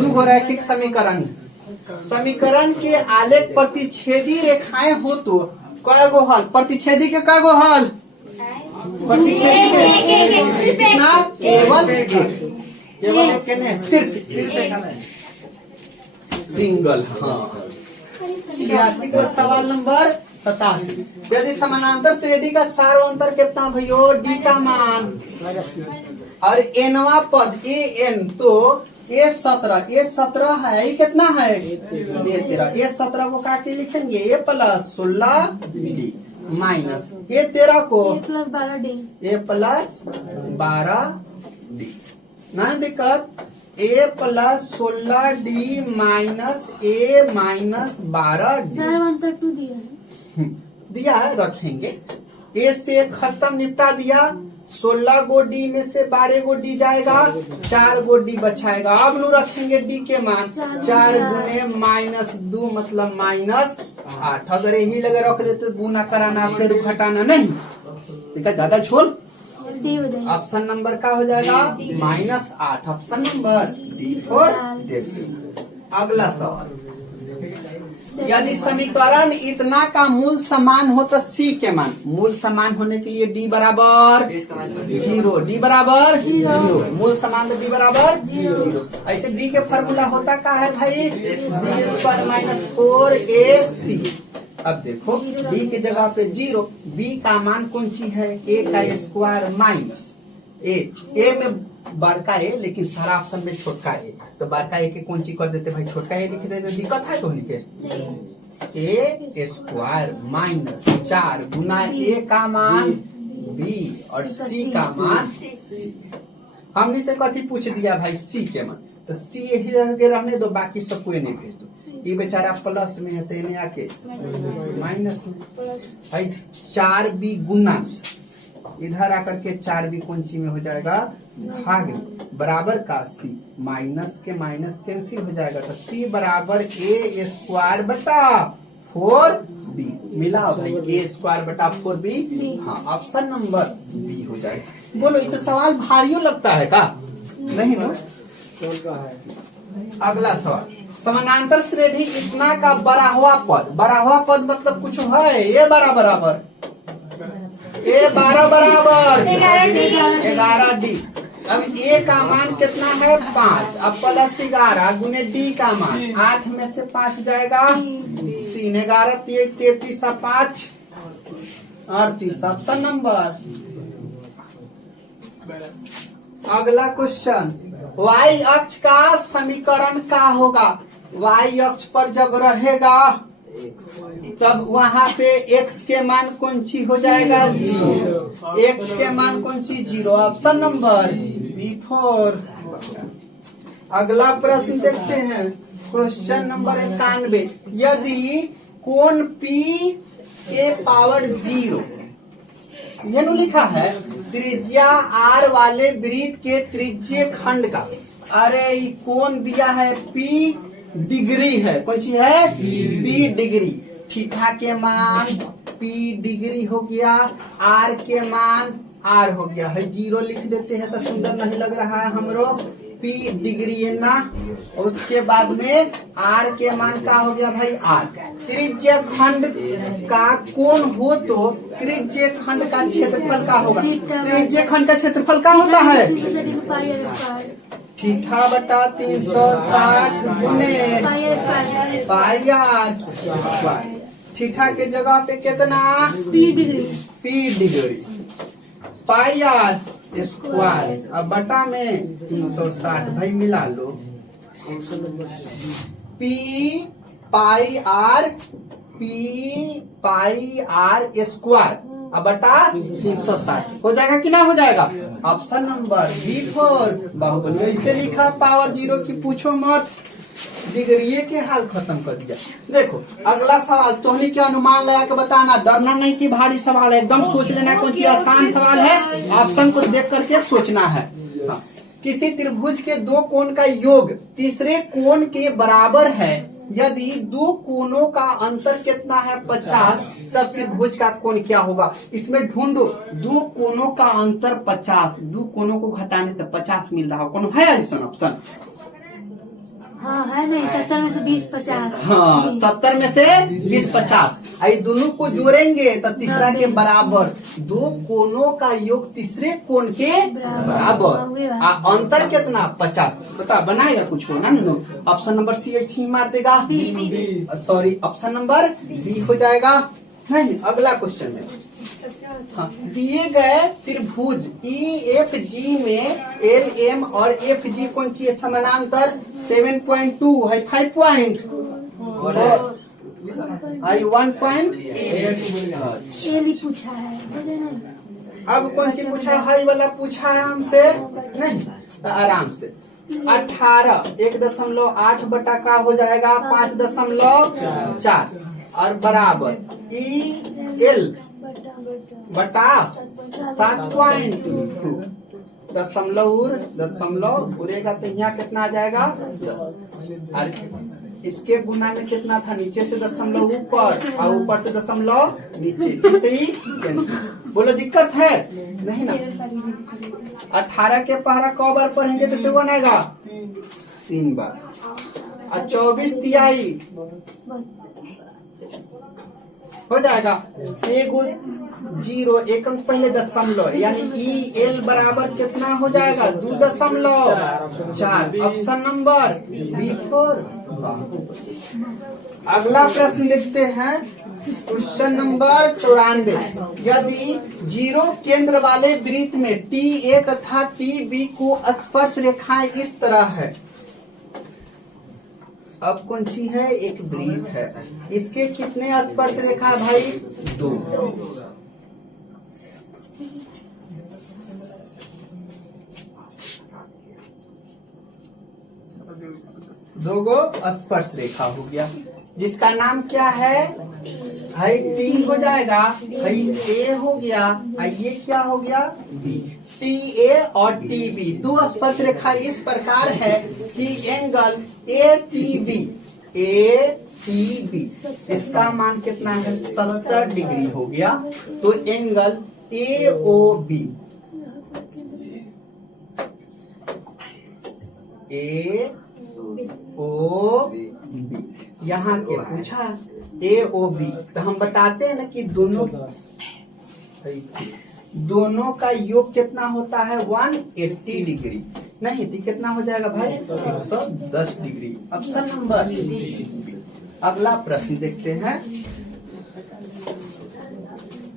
2 रैखिक समीकरण, समीकरण के आलेख प्रतिच्छेदी रेखाएं हो तो क्या गो हल? प्रतिच्छेदी के क्या गो हल? प्रतिच्छेदी के कितना? केवल एक, केवल एक ने सिर्फ सिंगल। हाँ 86 को सवाल नंबर 87। यदि समानांतर श्रेणी का सार्वंतर कितना भैयो? डी का मान और एनवा पद ए एन तो A17 है। ये कितना है? A13। A17 को काटे लिखेंगे A plus 16 D minus A13 को A प्लस 12 डी। ना दिक्कत। A plus 16 D minus A minus 12 D दिया है, रखेंगे। ए से खत्म निपटा दिया। 16 गो डी में से 12 गो डी जाएगा, 4 गो डी बचाएगा। अब नु रखेंगे डी के मान 4 गुने माइनस 2 मतलब माइनस 8। अगर यही लगे रख देते गुना कराना फिर घटाना नहीं, ज्यादा छोड़। ऑप्शन नंबर का हो जाएगा -8। Option number D4। अगला सवाल। यदि समीकरण इतना का मूल समान हो तो C के मान, मूल समान होने के लिए D बराबर 0, D बराबर 0, मूल समान तो D बराबर 0। ऐसे D के फॉर्मूला होता क्या है भाई? B² - 4AC। अब देखो B की जगह पे 0, B का मान कौन सी है? A का स्क्वायर माइनस A में बड़का ए लेकिन सारा ऑप्शन में छोटका ए, तो बड़का ए के कौन सी कर देते भाई? छोटका ए लिख देते। दिक्कत है तो लिखे A square minus 4 Guna A का मान B और C का मान C। हमने से कथी पूछ दिया भाई? C के मान, तो C यही रहने दो, बाकी सब कोई नहीं भेज दो। ये बेचारा प्लस में है तो इन्हें आके माइनस में भाई 4B गुना इधर आकर के 4B कौन सी में हो जाएगा? भाग में बराबर का C, माइनस के माइनस कैंसिल हो जाएगा तो C बराबर A स्क्वायर बटा 4B। मिला भाई A स्क्वायर बटा 4B। हाँ ऑप्शन नंबर B हो जाएगा। बोलो इसे सवाल भारी लगता है का? नहीं ना। अगला सवाल। समानांतर श्रेणी इतना का बराहवा पद, बराहवा पद मतलब कुछ है? ये बराबर A 12 बराबर 11D। अब A का मान कितना है? 5। अब प्लस 11 गुने D का मान 8 में से 5 जाएगा 3, 11 33 5 38। Option number. अगला क्वेश्चन y अक्ष का समीकरण का होगा, y अक्ष पर जब रहेगा तब वहां पे x के मान कौन सी हो जाएगा, 0। x के मान कौन सी, 0। Option number B4। अगला प्रश्न देखते हैं, क्वेश्चन नंबर 91। यदि कोण P के पावर 0 ये नु लिखा है त्रिज्या r वाले वृत्त के त्रिज्य खंड का, अरे ये कोण दिया है P डिग्री है, कौन सी है, P डिग्री। थीटा के मान P डिग्री हो गया, R के मान R हो गया है, 0 लिख देते हैं तो सुंदर नहीं लग रहा है हमरो, P डिग्री है ना। उसके बाद में R के मान का हो गया भाई R। त्रिज्य खंड का कोण हो तो त्रिज्य खंड का क्षेत्रफल का होगा, त्रिज्य खंड का क्षेत्रफल का होता है थीटा बटा 360 गुने पाई आर स्क्वायर। थीटा के जगह पे कितना, P degree pi R square, अब बटा में 360 भाई मिला लो, P पाई आर स्क्वायर अब बटा 360 हो जाएगा कि ना हो जाएगा। Option number B4 Baahubali. इससे लिखा पावर 0 की पूछो मत, डिग्री के हाल खत्म कर दिया। देखो अगला सवाल, तोहनी के अनुमान लगा के बताना, डरना नहीं कि भारी सवाल है, एकदम सोच लेना कौन सी आसान सवाल है, ऑप्शन को देख करके सोचना है। हाँ। किसी त्रिभुज के दो कोण का योग तीसरे कोण के बराबर है, यदि दो कोणों का अंतर कितना है 50, तब त्रिभुज का कोण क्या होगा। इसमें ढूंढो, दो कोणों का अंतर 50, दो कोणों को घटाने से 50 मिल रहा हो, कौन है ऐसा ऑप्शन। हाँ है नहीं, 70 में से 20 50। हाँ 70 में से 20 50, आई दोनों को जोड़ेंगे तो तीसरा के बराबर, दो कोणों का योग तीसरे कोण के बराबर, अंतर कितना 50, बता बनाएगा कुछ हो ना। ऑप्शन नंबर सी मार देगा, सॉरी ऑप्शन नंबर बी हो जाएगा। नहीं अगला क्वेश्चन है, हाँ, दिए गए त्रिभुज EFG में LM और FG कौन सी समानांतर 7.2 है 5 पॉइंट और 1 पॉइंट पूछा है। अब कौन सी पूछा है, हाई वाला पूछा है हमसे, नहीं तो आराम से 18 1.8 बटा का हो जाएगा 5.4 और बराबर EL बटा 7.2 दशमलव उड़ेगा तो यहाँ कितना आ जाएगा 10। इसके गुना में कितना था, नीचे से दशमलव ऊपर और ऊपर से दशमलव नीचे, इसे ही बोलो दिक्कत है नहीं ना। 18 के पहरा क बार पढ़ेंगे तो 54 आएगा 3 बार, और 24 तिहाई हो जाएगा 1 एक अंक पहले दशमलव, यानी EL बराबर कितना हो जाएगा 2.4। Option number B4। अगला प्रश्न देखते हैं, क्वेश्चन नंबर 94। यदि 0 केंद्र वाले वृत्त में TA तथा TB को स्पर्श रेखाएं इस तरह है, अब कौन सी है, एक वृत्त है, इसके कितने स्पर्श रेखा है भाई, 2। दो गो स्पर्श रेखा हो गया, जिसका नाम क्या है, भाई T हो जाएगा, भाई A हो गया, ये क्या हो गया B। TA और TB दो स्पर्श रेखा इस प्रकार है कि एंगल ATB इसका मान कितना है 70 डिग्री हो गया, तो एंगल AOB यहाँ के पूछा AOB, तो हम बताते हैं ना कि दोनों का योग कितना होता है 180 डिग्री, नहीं तो कितना हो जाएगा भाई 110 डिग्री। Option number B। अगला प्रश्न देखते हैं,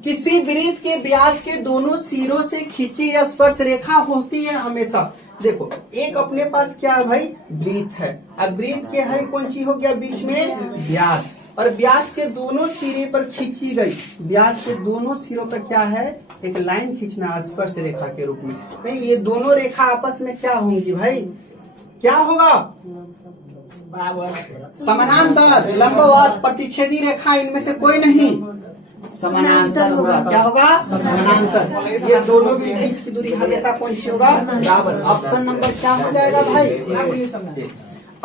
किसी वृत्त के व्यास के दोनों सिरों से खींची स्पर्श रेखा होती है हमेशा, देखो एक अपने पास क्या है भाई, वृत्त है। अब वृत्त के है कौन चीज हो गया बीच में, व्यास, और व्यास के दोनों सिरे पर खींची गई, व्यास के दोनों सिरों पर क्या है, एक लाइन खींचना स्पर्श रेखा के रूप में। नहीं, ये दोनों रेखा आपस में क्या होंगी भाई, क्या होगा, समानांतर, लंबवत, प्रतिच्छेदी रेखा, इनमें से कोई नहीं, समानांतर होगा। क्या होगा, समानांतर। ये दोनों के बीच की दूरी हमेशा कौन सी होगा, बराबर। ऑप्शन नंबर क्या हो जाएगा भाई।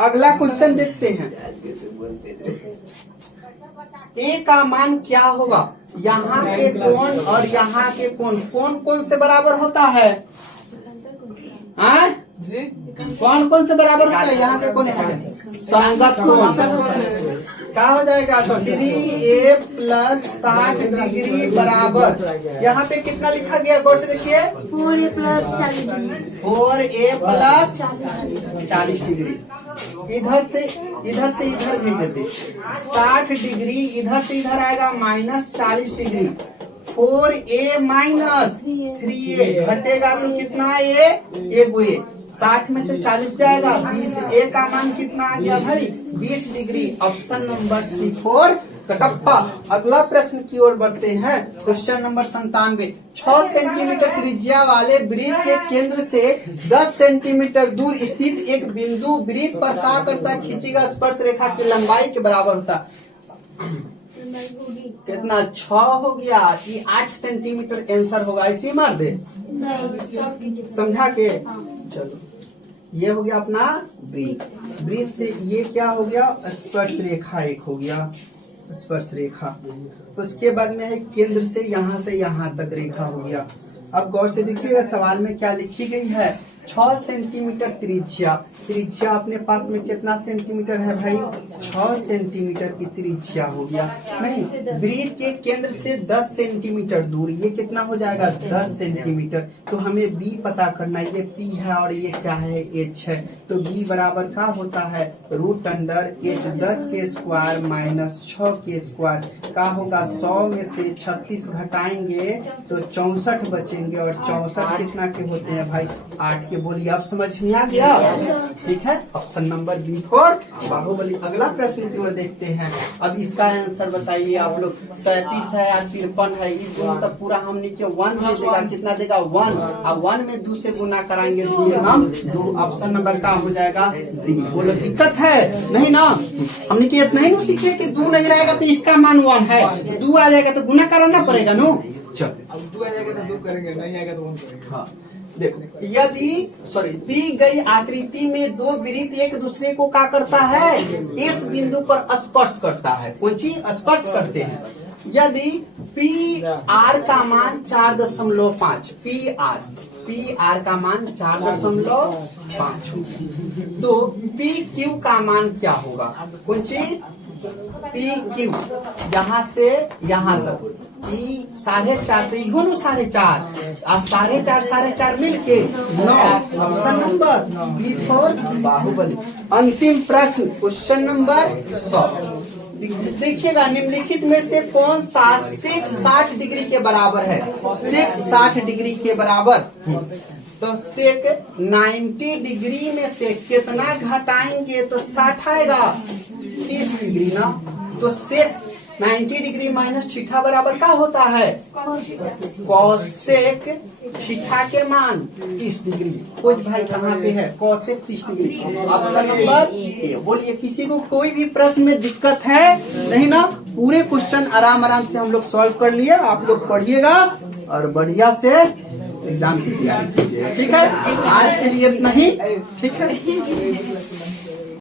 अगला क्वेश्चन देखते हैं, ए का मान क्या होगा, यहाँ के कोण और यहाँ के कोण कौन कौन से बराबर होता है, कौन कौन से बराबर होता है, यहाँ के कोण संगत कोण। क्या हो जाएगा, 3a प्लस 60 डिग्री बराबर, यहाँ पे कितना लिखा गया गौर से देखिए, 4a plus 40 degree, 4a plus 40 degree. इधर से इधर भेज देते, 60 डिग्री इधर से इधर आएगा minus 40 degree, 4a minus 3a घटेगा तो कितना एक 60 में से 40 जाएगा, 20, ए का मान कितना आ गया भाई, 20 degree. Option number C 4 Kattappa. अगला प्रश्न की ओर बढ़ते हैं, क्वेश्चन नंबर 97। 6 सेंटीमीटर त्रिज्या वाले वृत्त के केंद्र से 10 सेंटीमीटर दूर स्थित एक बिंदु वृत्त पर क्या करता है, खींची गई स्पर्श रेखा की लंबाई के बराबर होता। कितना, 6 हो गया, ये 8 सेंटीमीटर आंसर होगा, इसी मार दे, समझा के। चलो ये हो गया अपना वृत्त, वृत्त से ये क्या हो गया, स्पर्श रेखा एक हो गया, स्पर्श रेखा। उसके बाद में है केंद्र से यहाँ तक रेखा हो गया। अब गौर से देखिएगा सवाल में क्या लिखी गई है, 6 सेंटीमीटर त्रिज्या, त्रिज्या अपने पास में कितना सेंटीमीटर है भाई, 6 सेंटीमीटर की त्रिज्या हो गया। नहीं, वृत्त के केंद्र से 10 सेंटीमीटर दूर, ये कितना हो जाएगा, 10 सेंटीमीटर। तो हमें बी पता करना है, ये पी है और ये क्या है, एच है। तो बी बराबर क्या होता है, √H 10 के स्क्वायर माइनस 6 के स्क्वायर। क्या होगा, 100 में से 36 घटाएंगे तो 64 बचेंगे, और 64 कितना के होते हैं भाई, 8 के। बोलिए अब समझ में आ गया, ठीक है। Option number B 4 Baahubali. अगला प्रश्न की ओर देखते हैं। अब इसका आंसर बताइए आप लोग, 37 है या 53 है, ये दोनों तो पूरा हमने के 1 दे देगा, कितना देगा 1। अब 1 में 2 से गुना कराएंगे तो ये हम 2। ऑप्शन नंबर का हो जाएगा डी। बोलो दिक्कत है नहीं ना, हमने के इतना ही नहीं सीखे कि 2 नहीं रहेगा तो इसका मान 1 है, 2 आ जाएगा तो गुना कराना पड़ेगा नो। चल अब 2 आ जाएगा तो 2 करेंगे, नहीं आएगा तो 1 करेंगे। हाँ देखो, यदि दी गई आकृति में दो वृत्त एक दूसरे को क्या करता है, इस बिंदु पर स्पर्श करता है, कौन चीज स्पर्श करते हैं। यदि पी आर का मान 4.5, पी आर का मान 4.5, तो पी क्यू का मान क्या होगा, कौन चीज, पी क्यू, यहाँ से यहाँ तक 4.5, तो इगो 4.5 और 4.5 मिलके 9। Option number B 4 Baahubali. अंतिम प्रश्न क्वेश्चन नंबर 100। देखिएगा, निम्नलिखित में से कौन सा सेक 60 डिग्री के बराबर है, सेक 60 डिग्री के बराबर। तो सेक 90 डिग्री में से कितना घटाएंगे तो 60 आएगा, 30 डिग्री ना। तो सेक 90 डिग्री माइनस थीटा बराबर क्या होता है, कॉसेक थीटा के मान 30 डिग्री। कुछ भाई कहाँ पे है, cosec 30 degree. Option number A. बोलिए किसी को कोई भी प्रश्न में दिक्कत है नहीं ना, पूरे क्वेश्चन आराम से हम लोग सॉल्व कर लिए। आप लोग पढ़िएगा और बढ़िया से एग्जाम की तैयारी कीजिए, ठीक है। आज के लिए इतना ही, ठीक है।